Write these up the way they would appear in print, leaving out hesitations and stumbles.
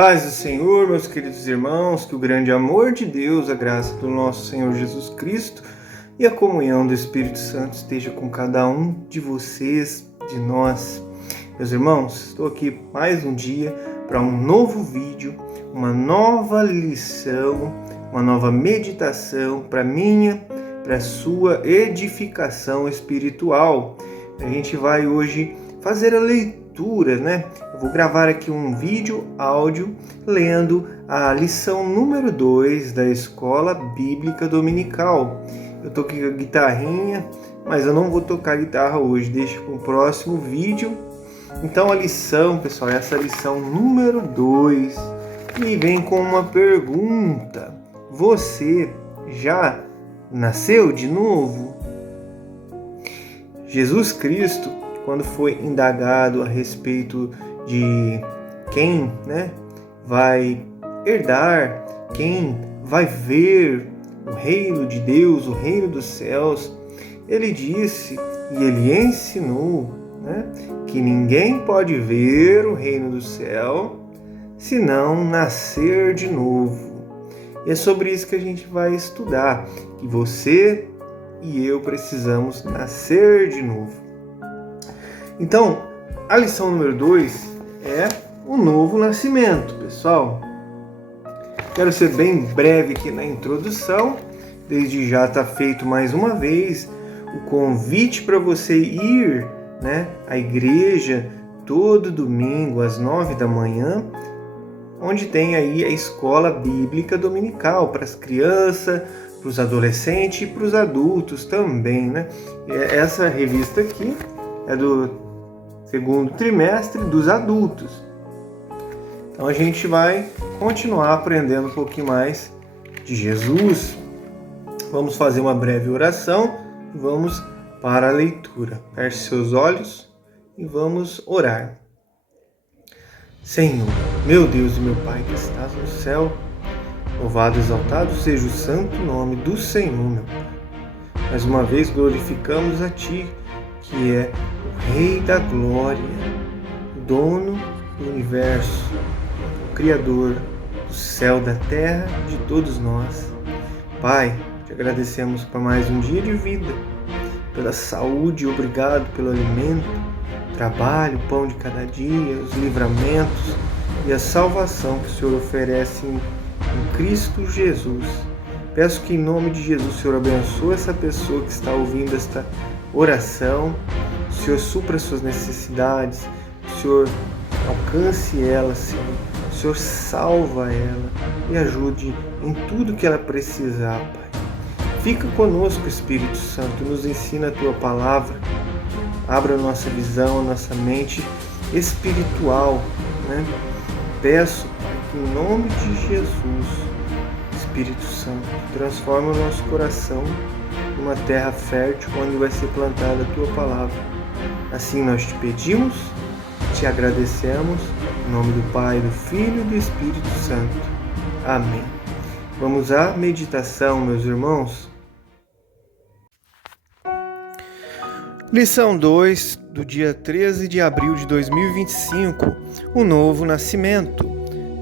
Paz do Senhor, meus queridos irmãos, que o grande amor de Deus, a graça do nosso Senhor Jesus Cristo e a comunhão do Espírito Santo esteja com cada um de vocês, de nós. Meus irmãos, estou aqui mais um dia para um novo vídeo, uma nova lição, uma nova meditação para minha, para a sua edificação espiritual. A gente vai hoje fazer a leitura, né? Eu vou gravar aqui um vídeo, áudio, lendo a lição número 2 da Escola Bíblica Dominical. Eu tô aqui com a guitarrinha, mas eu não vou tocar guitarra hoje, deixa para o próximo vídeo. Então a lição, pessoal, é essa lição número 2 e vem com uma pergunta: você já nasceu de novo? Jesus Cristo, quando foi indagado a respeito de quem, vai herdar, quem vai ver o reino de Deus, o reino dos céus, ele disse e ele ensinou, que ninguém pode ver o reino do céu se não nascer de novo. E é sobre isso que a gente vai estudar, que você e eu precisamos nascer de novo. Então, a lição número 2 é o novo nascimento, pessoal. Quero ser bem breve aqui na introdução. Desde já está feito mais uma vez o convite para você ir, à igreja todo domingo às 9 da manhã, onde tem aí a escola bíblica dominical para as crianças, para os adolescentes e para os adultos também, Essa revista aqui é do segundo trimestre dos adultos. Então a gente vai continuar aprendendo um pouquinho mais de Jesus. Vamos fazer uma breve oração e vamos para a leitura. Feche seus olhos e vamos orar. Senhor, meu Deus e meu Pai que estás no céu, louvado e exaltado seja o santo nome do Senhor, meu Pai. Mais uma vez glorificamos a Ti, que é o Rei da Glória, o dono do universo, o Criador do céu, da terra, de todos nós. Pai, te agradecemos por mais um dia de vida, pela saúde, obrigado pelo alimento, trabalho, pão de cada dia, os livramentos e a salvação que o Senhor oferece em Cristo Jesus. Peço que em nome de Jesus o Senhor abençoe essa pessoa que está ouvindo esta oração, o Senhor supra suas necessidades, o Senhor alcance ela, Senhor. O Senhor salva ela e ajude em tudo que ela precisar, Pai. Fica conosco, Espírito Santo, nos ensina a Tua palavra, abra a nossa visão, a nossa mente espiritual, Peço, Pai, que em nome de Jesus, Espírito Santo, transforma o nosso coração numa terra fértil onde vai ser plantada a Tua palavra. Assim nós te pedimos, te agradecemos, em nome do Pai, do Filho e do Espírito Santo. Amém. Vamos à meditação, meus irmãos. Lição 2, do dia 13 de abril de 2025, o novo nascimento.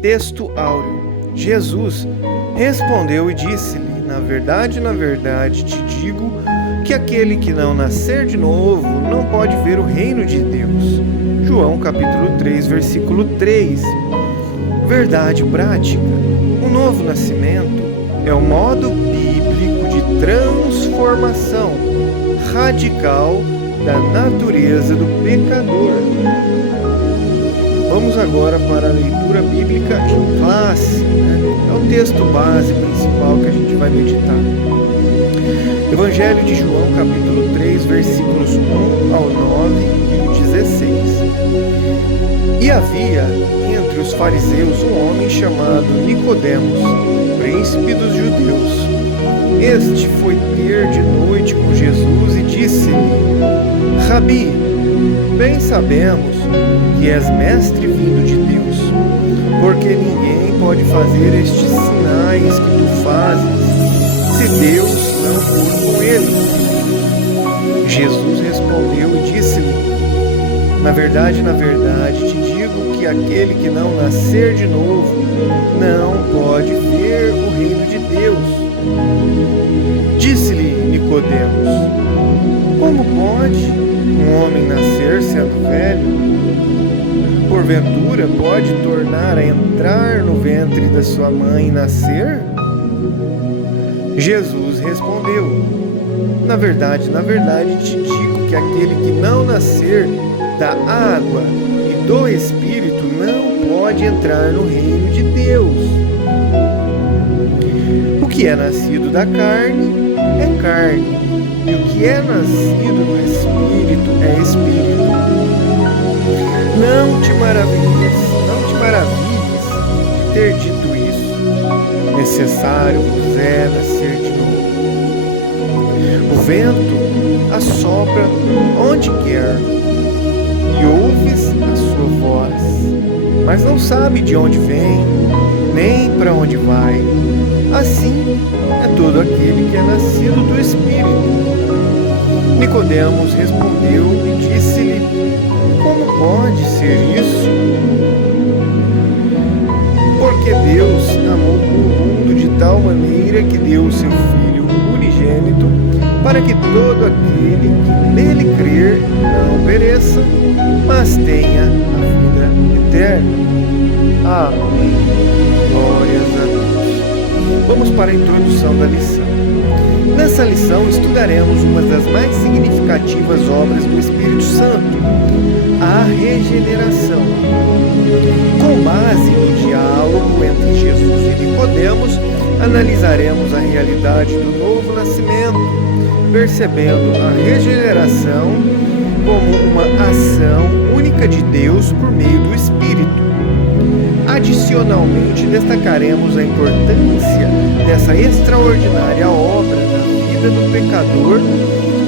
Texto áureo. Jesus respondeu e disse-lhe: na verdade, te digo que aquele que não nascer de novo não pode ver o reino de Deus. João capítulo 3, versículo 3. Verdade prática. O novo nascimento é um modo bíblico de transformação radical da natureza do pecador. Vamos agora para a leitura bíblica em classe. É o texto base principal que a gente vai meditar. Evangelho de João, capítulo 3, versículos 1 ao 9 e o 16. E havia entre os fariseus um homem chamado Nicodemos, príncipe dos judeus. Este foi ter de noite com Jesus e disse-lhe: Rabi, bem sabemos que és mestre vindo de Deus, porque ninguém pode fazer estes sinais que tu fazes, se Deus não for com ele. Jesus respondeu e disse-lhe: na verdade, te digo que aquele que não nascer de novo não pode ver o reino de Deus. Disse-lhe Nicodemos: como pode um homem nascer sendo velho? Porventura pode tornar a entrar no ventre da sua mãe e nascer? Jesus respondeu: na verdade, te digo que aquele que não nascer da água e do Espírito não pode entrar no reino de Deus. O que é nascido da carne é carne, e o que é nascido do Espírito é Espírito. Não te maravilhes de ter dito isso. Necessário vos é nascer de novo. O vento assopra onde quer, e ouves a sua voz, mas não sabe de onde vem, nem para onde vai. Assim é todo aquele que é nascido do Espírito. Nicodemos respondeu e disse-lhe: como pode ser isso? Porque Deus amou o mundo de tal maneira que deu o seu Filho unigênito, para que todo aquele que nele crer não pereça, mas tenha a vida eterna. Amém. Glórias a Deus. Vamos para a introdução da lição. Nessa lição estudaremos uma das mais significativas obras do Espírito Santo, a regeneração. Com base no diálogo entre Jesus e Nicodemos, analisaremos a realidade do novo nascimento, percebendo a regeneração como uma ação única de Deus por meio do Espírito. Adicionalmente, destacaremos a importância dessa extraordinária obra na vida do pecador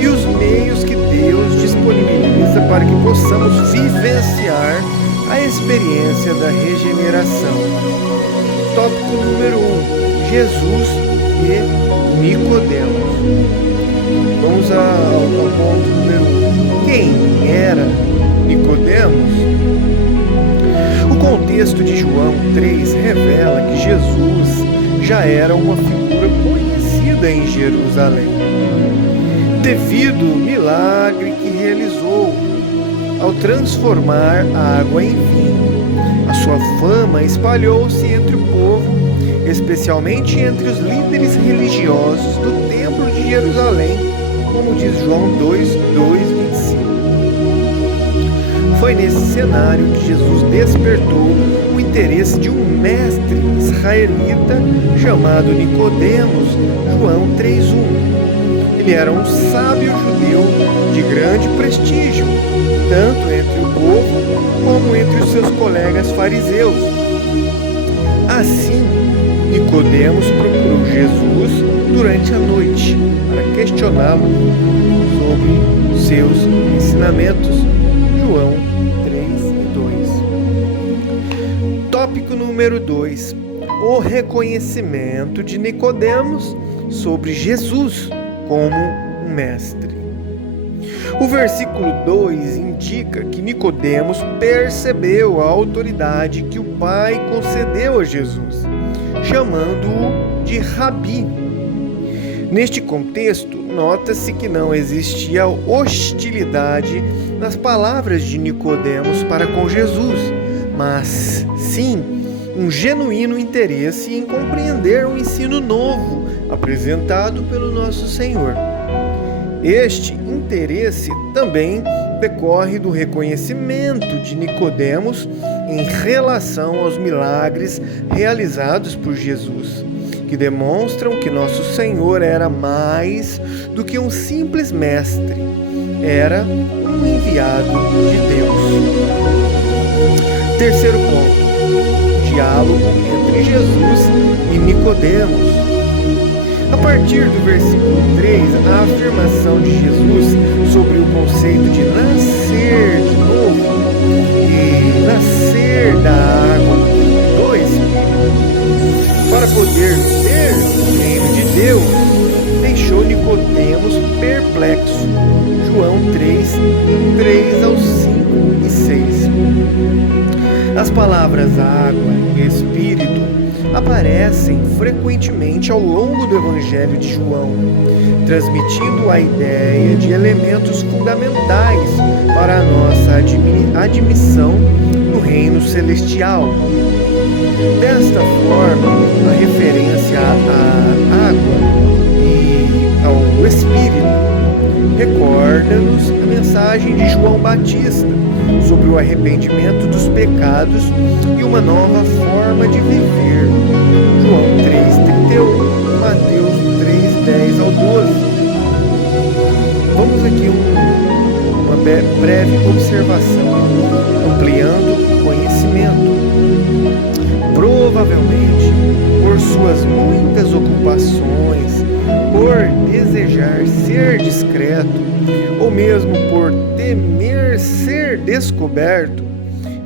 e os meios que Deus disponibiliza para que possamos vivenciar a experiência da regeneração. Tópico número 1: Jesus e Nicodemos. Vamos ao ponto número 1. Quem era Nicodemos? O contexto de João 3 revela que Jesus já era uma figura conhecida em Jerusalém, devido ao milagre que realizou ao transformar a água em vinho. A sua fama espalhou-se entre o povo, especialmente entre os líderes religiosos do Templo de Jerusalém, como diz João 2:25. Foi nesse cenário que Jesus despertou o interesse de um mestre israelita chamado Nicodemos, João 3:1. Ele era um sábio judeu de grande prestígio, tanto entre o povo como entre os seus colegas fariseus. Assim, Nicodemos procurou Jesus durante a noite para questioná-lo sobre seus ensinamentos. João 3:2. Tópico número 2: o reconhecimento de Nicodemos sobre Jesus como um mestre. O versículo 2 indica que Nicodemos percebeu a autoridade que o Pai concedeu a Jesus, chamando-o de Rabi. Neste contexto, nota-se que não existia hostilidade nas palavras de Nicodemos para com Jesus, mas sim um genuíno interesse em compreender o ensino novo apresentado pelo nosso Senhor. Este interesse também decorre do reconhecimento de Nicodemos em relação aos milagres realizados por Jesus, que demonstram que nosso Senhor era mais do que um simples mestre, era um enviado de Deus. Terceiro ponto: diálogo entre Jesus e Nicodemos. A partir do versículo 3, a afirmação de Jesus sobre o conceito de nascer de novo e nascer da água do Espírito para poder ver o reino de Deus deixou Nicodemos perplexo. João 3:3-5 e aparecem frequentemente ao longo do Evangelho de João, transmitindo a ideia de elementos fundamentais para a nossa admissão no reino celestial. Desta forma, a referência à água e ao Espírito recorda-nos a mensagem de João Batista sobre o arrependimento dos pecados e uma nova forma de viver. João 3,31, Mateus 3:10 ao 12. Vamos aqui uma breve observação, ampliando o conhecimento. Provavelmente, por suas muitas ocupações, por desejar ser discreto, ou mesmo por temer ser descoberto,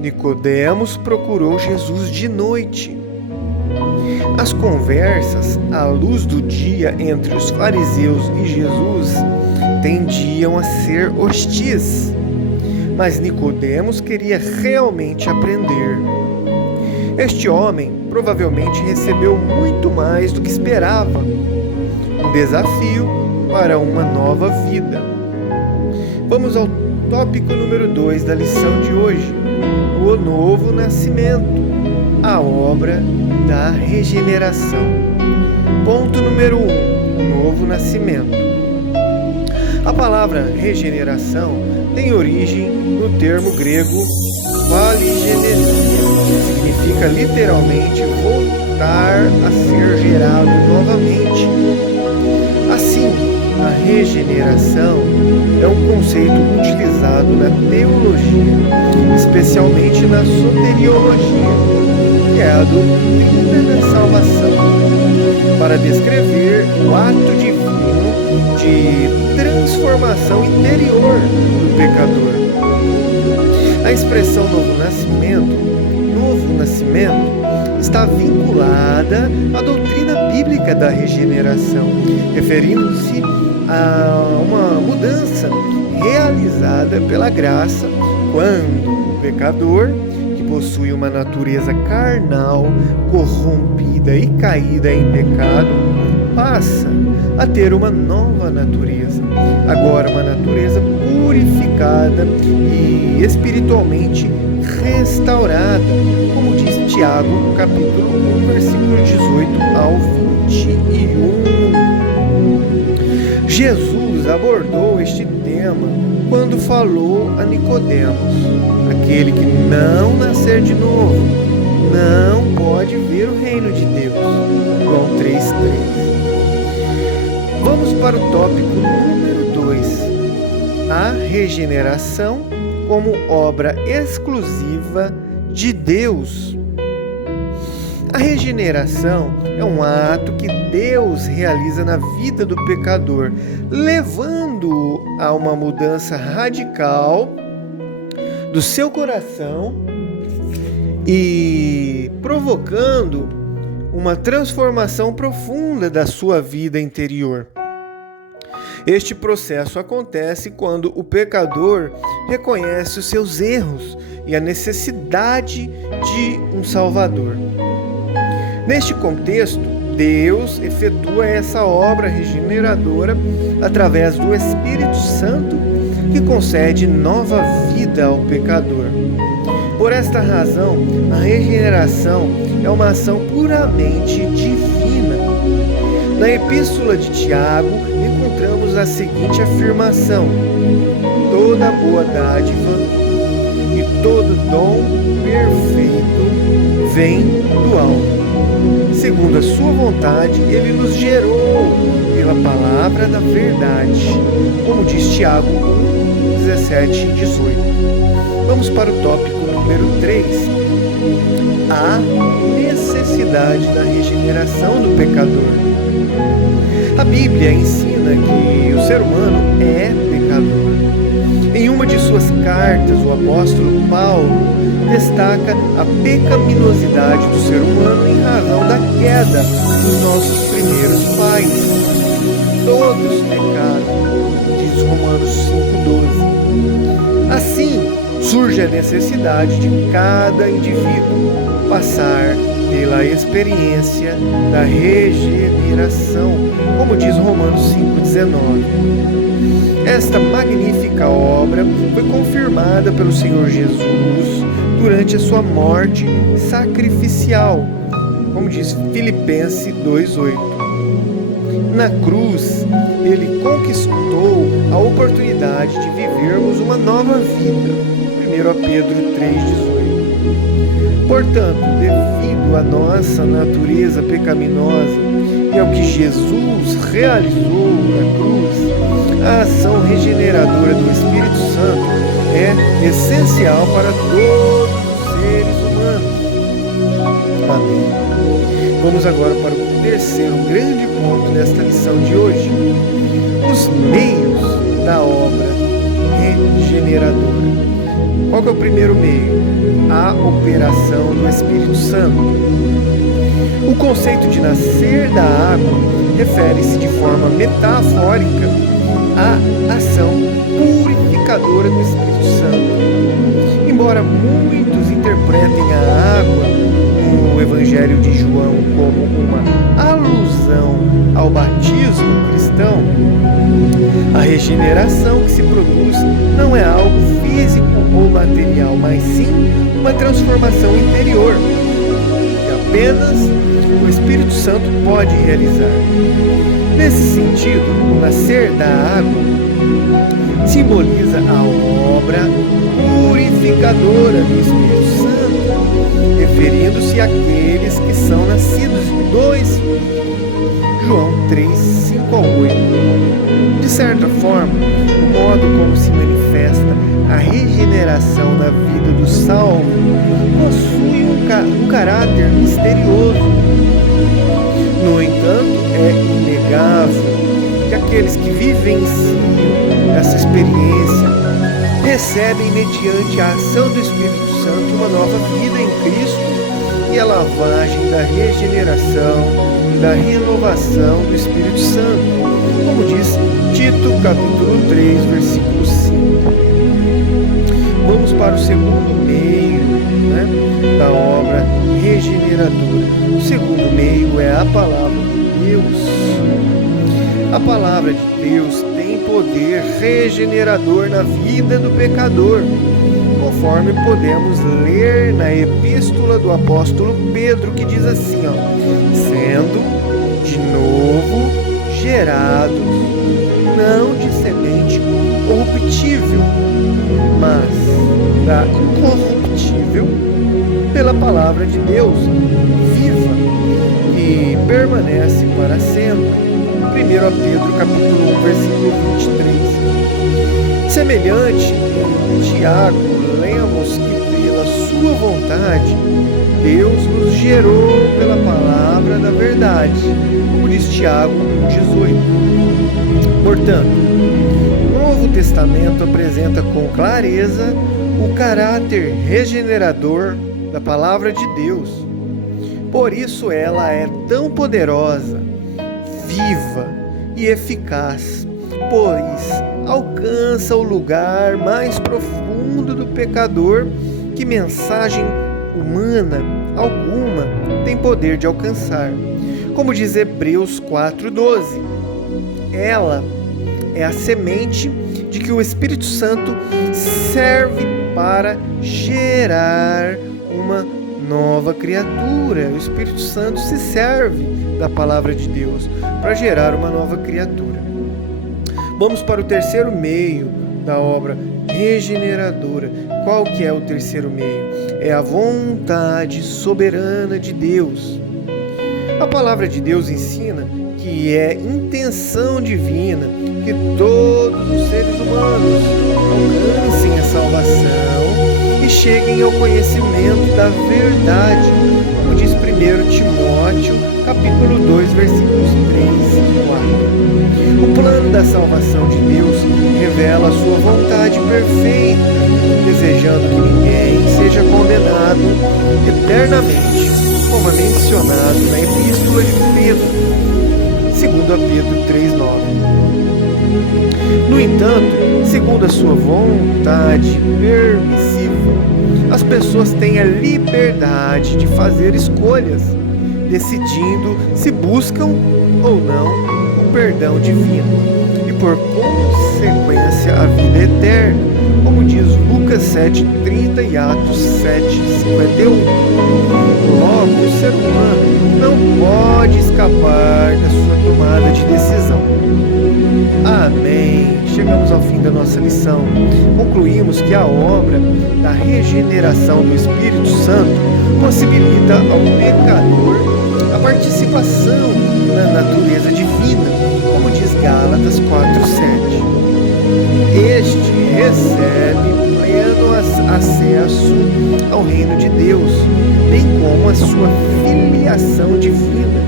Nicodemos procurou Jesus de noite. As conversas à luz do dia entre os fariseus e Jesus tendiam a ser hostis, mas Nicodemos queria realmente aprender. Este homem provavelmente recebeu muito mais do que esperava, um desafio para uma nova vida. Vamos ao tópico número 2 da lição de hoje: o novo nascimento, a obra da regeneração. Ponto número 1, o novo nascimento. A palavra regeneração tem origem no termo grego paligenesia, que significa literalmente voltar a ser gerado novamente. Assim, a regeneração é um conceito utilizado na teologia, especialmente na soteriologia, que é a doutrina da salvação, para descrever o ato divino de transformação interior do pecador. A expressão novo nascimento, está vinculada à doutrina bíblica da regeneração, referindo-se a uma mudança realizada pela graça quando o pecador, que possui uma natureza carnal, corrompida e caída em pecado, passa a ter uma nova natureza, agora uma natureza purificada e espiritualmente restaurada, como diz Tiago, capítulo 1, versículo 18 ao 21. Jesus abordou este tema quando falou a Nicodemos: aquele que não nascer de novo não pode ver o reino de Deus. João 3:3. Vamos para o tópico número 2, a regeneração como obra exclusiva de Deus. A regeneração é um ato que Deus realiza na vida do pecador, levando-o a uma mudança radical do seu coração e provocando uma transformação profunda da sua vida interior. Este processo acontece quando o pecador reconhece os seus erros e a necessidade de um Salvador. Neste contexto, Deus efetua essa obra regeneradora através do Espírito Santo, que concede nova vida ao pecador. Por esta razão, a regeneração é uma ação puramente divina. Na Epístola de Tiago, encontramos a seguinte afirmação: toda boa dádiva e todo dom perfeito vem do alto. Segundo a sua vontade, ele nos gerou pela palavra da verdade, como diz Tiago 1, 17 e 18. Vamos para o tópico número 3, a necessidade da regeneração do pecador. A Bíblia ensina que o ser humano é pecador. Em uma de suas cartas, o apóstolo Paulo destaca a pecaminosidade do ser humano em razão da queda dos nossos primeiros pais. Todos pecaram, diz Romanos 5,12. Assim, surge a necessidade de cada indivíduo passar pela experiência da regeneração, como diz Romanos 5,19. Esta magnífica obra foi confirmada pelo Senhor Jesus durante a sua morte sacrificial, como diz Filipenses 2,8. Na cruz, ele conquistou a oportunidade de vivermos uma nova vida. 1 Pedro 3,18. Portanto, devido à nossa natureza pecaminosa e ao que Jesus realizou na cruz, a ação regeneradora do Espírito Santo é essencial para todos os seres humanos. Amém. Vamos agora para o terceiro grande ponto desta lição de hoje: os meios da obra regeneradora. Qual que é o primeiro meio? A operação do Espírito Santo. O conceito de nascer da água refere-se de forma metafórica à ação purificadora do Espírito Santo. Embora muitos interpretem a água no Evangelho de João como uma alusão ao batismo cristão, a regeneração que se produz não é algo físico ou material, mas sim uma transformação interior, que apenas o Espírito Santo pode realizar. Nesse sentido, o nascer da água simboliza a obra purificadora do Espírito Santo, referindo-se àqueles que são nascidos do Espírito. João 3:5-8. De certa forma, o modo como se manifesta a regeneração na vida do salvo possui um caráter misterioso. No entanto, é inegável que aqueles que vivenciam essa experiência recebem, mediante a ação do Espírito Santo, uma nova vida em Cristo e a lavagem da regeneração e da renovação do Espírito Santo, como diz Tito capítulo 3, versículo 5. Vamos para o segundo meio, da obra regeneradora. O segundo meio é a palavra de Deus. A palavra de Deus tem poder regenerador na vida do pecador, conforme podemos ler na epístola do apóstolo Pedro, que diz assim, sendo de novo gerados, não de semente corruptível, mas da incorruptível, pela palavra de Deus, viva e permanece para sempre. 1 Pedro capítulo 1, versículo 23. Semelhante em Tiago, lemos que pela sua vontade, Deus nos gerou pela palavra da verdade, como diz Tiago 1,18. Portanto, o Novo Testamento apresenta com clareza o caráter regenerador da palavra de Deus. Por isso ela é tão poderosa, viva e eficaz, pois alcança o lugar mais profundo do pecador que mensagem humana alguma tem poder de alcançar. Como diz Hebreus 4,12, ela é a semente de que o Espírito Santo serve para gerar uma nova criatura. O Espírito Santo se serve da palavra de Deus para gerar uma nova criatura. Vamos para o terceiro meio da obra regeneradora. Qual que é o terceiro meio? É a vontade soberana de Deus. A palavra de Deus ensina que é intenção divina que todos os seres humanos alcancem a salvação e cheguem ao conhecimento da verdade, como diz 1 Timóteo, capítulo 2, versículos 3 e 4. O plano da salvação de Deus revela a sua vontade perfeita, desejando que ninguém seja condenado eternamente, como é mencionado na Epístola de Pedro, 2 Pedro 3,9. No entanto, segundo a sua vontade permissiva, as pessoas têm a liberdade de fazer escolhas, decidindo se buscam ou não o perdão divino e, por consequência, a vida eterna, como diz Lucas 7,30 e Atos 7,51. Logo, o ser humano não pode escapar da sua tomada de decisão. Amém. Chegamos ao fim da nossa lição. Concluímos que a obra da regeneração do Espírito Santo possibilita ao pecador a participação na natureza divina, como diz Gálatas 4,7. Este recebe pleno acesso ao reino de Deus, bem como a sua filiação divina,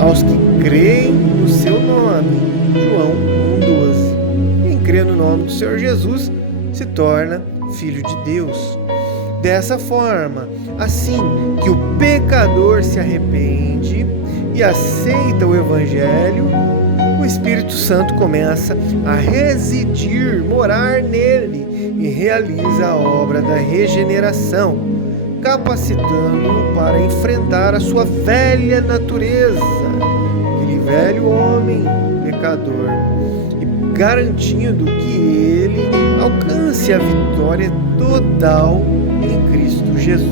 aos que creem no seu nome. João 1,12. Quem crê no nome do Senhor Jesus se torna filho de Deus. Dessa forma, assim que o pecador se arrepende e aceita o Evangelho, o Espírito Santo começa a residir, morar nele e realiza a obra da regeneração, capacitando-o para enfrentar a sua velha natureza, aquele velho homem pecador, e garantindo que ele alcance a vitória total em Cristo Jesus.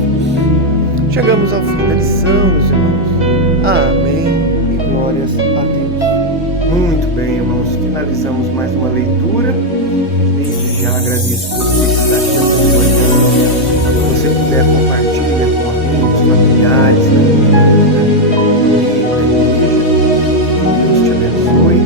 Chegamos ao fim da lição, meus irmãos. Amém e glórias a Deus. Muito bem, irmãos, finalizamos mais uma leitura. Desde já agradeço você que está aqui acompanhando. Se você puder, compartilha com amigos, familiares, na igreja. Deus te abençoe.